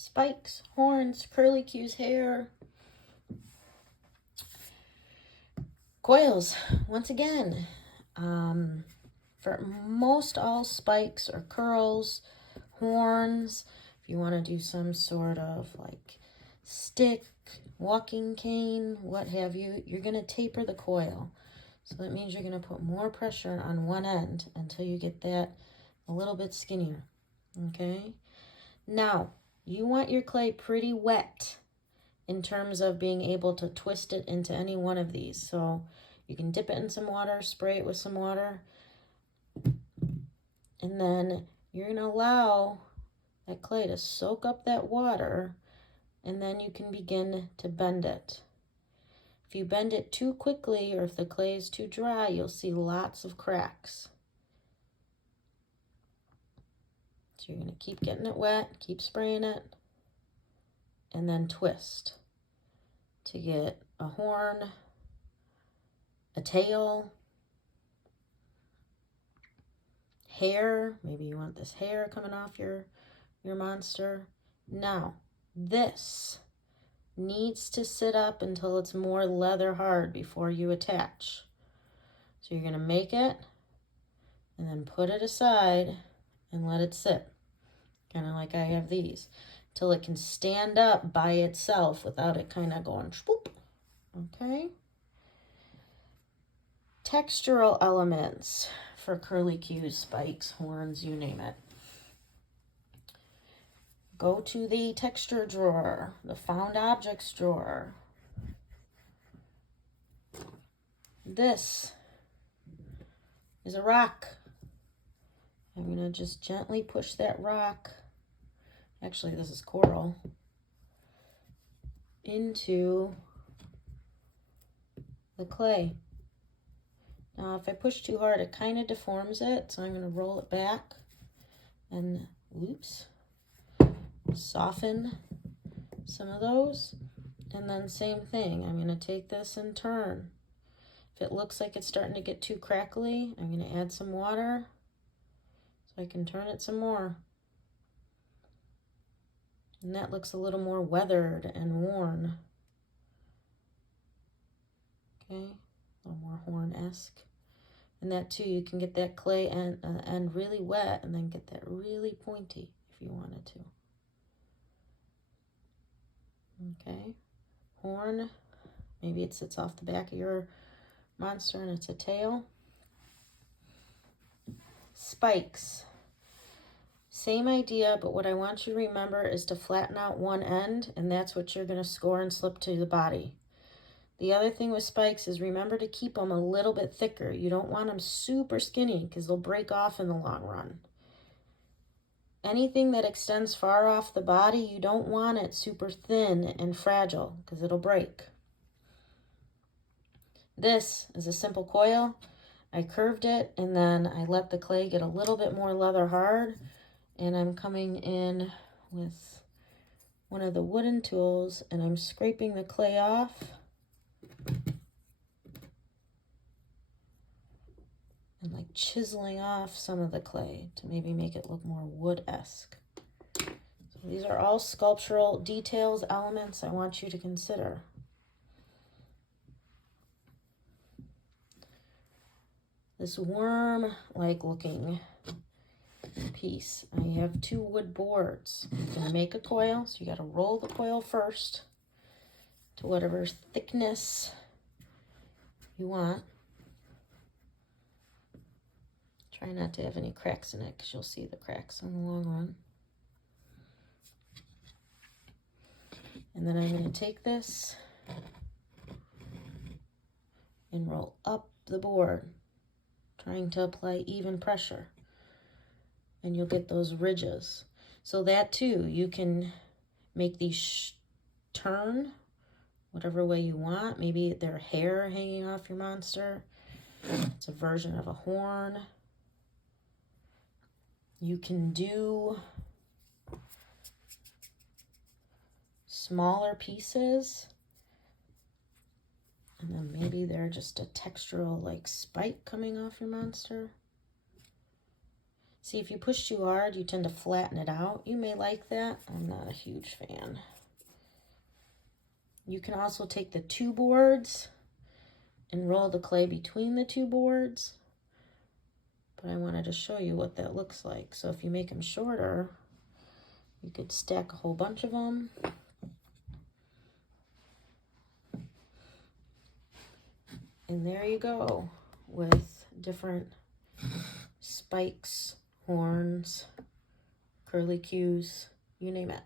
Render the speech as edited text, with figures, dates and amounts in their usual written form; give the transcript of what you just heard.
spikes, horns, curlicues, hair, coils. Once again, for most all spikes or curls, horns, if you want to do some sort of like stick, walking cane, what have you, you're going to taper the coil. So that means you're going to put more pressure on one end until you get that a little bit skinnier. Okay? Now, you want your clay pretty wet in terms of being able to twist it into any one of these. So you can dip it in some water, spray it with some water, and then you're going to allow that clay to soak up that water, and then you can begin to bend it. If you bend it too quickly or if the clay is too dry, you'll see lots of cracks. So you're going to keep getting it wet, keep spraying it, and then twist to get a horn, a tail, hair. Maybe you want this hair coming off your monster. Now, this needs to sit up until it's more leather hard before you attach. So you're going to make it and then put it aside and let it sit, kind of like I have these, till it can stand up by itself without it kind of going swoop. Okay? Textural elements for curlicues, spikes, horns, you name it. Go to the texture drawer, the found objects drawer. This is a rock. I'm going to just gently push that rock, actually this is coral, into the clay. Now if I push too hard, it kind of deforms it, so I'm going to roll it back and, oops, soften some of those. And then same thing, I'm going to take this and turn. If it looks like it's starting to get too crackly, I'm going to add some water so I can turn it some more. And that looks a little more weathered and worn. Okay, a little more horn-esque. And that too, you can get that clay end really wet and then get that really pointy if you wanted to. Okay, horn, maybe it sits off the back of your monster and it's a tail. Spikes, same idea, but what I want you to remember is to flatten out one end, and that's what you're going to score and slip to the body. The other thing with spikes is remember to keep them a little bit thicker. You don't want them super skinny because they'll break off in the long run. Anything that extends far off the body, you don't want it super thin and fragile because it'll break. This is a simple coil. I curved it and then I let the clay get a little bit more leather hard, and I'm coming in with one of the wooden tools and I'm scraping the clay off. And like chiseling off some of the clay to maybe make it look more wood-esque. So these are all sculptural details, elements I want you to consider. This worm-like looking piece, I have 2 wood boards. I'm going to make a coil, so you got to roll the coil first to whatever thickness you want. Try not to have any cracks in it because you'll see the cracks in the long run. And then I'm going to take this and roll up the board, trying to apply even pressure. And you'll get those ridges. So that too, you can make these turn whatever way you want. Maybe they're hair hanging off your monster. It's a version of a horn. You can do smaller pieces, and then maybe they're just a textural like spike coming off your monster. See, if you push too hard, you tend to flatten it out. You may like that. I'm not a huge fan. You can also take the two boards and roll the clay between the two boards. But I wanted to show you what that looks like. So if you make them shorter, you could stack a whole bunch of them. And there you go with different spikes, horns, curly cues, you name it.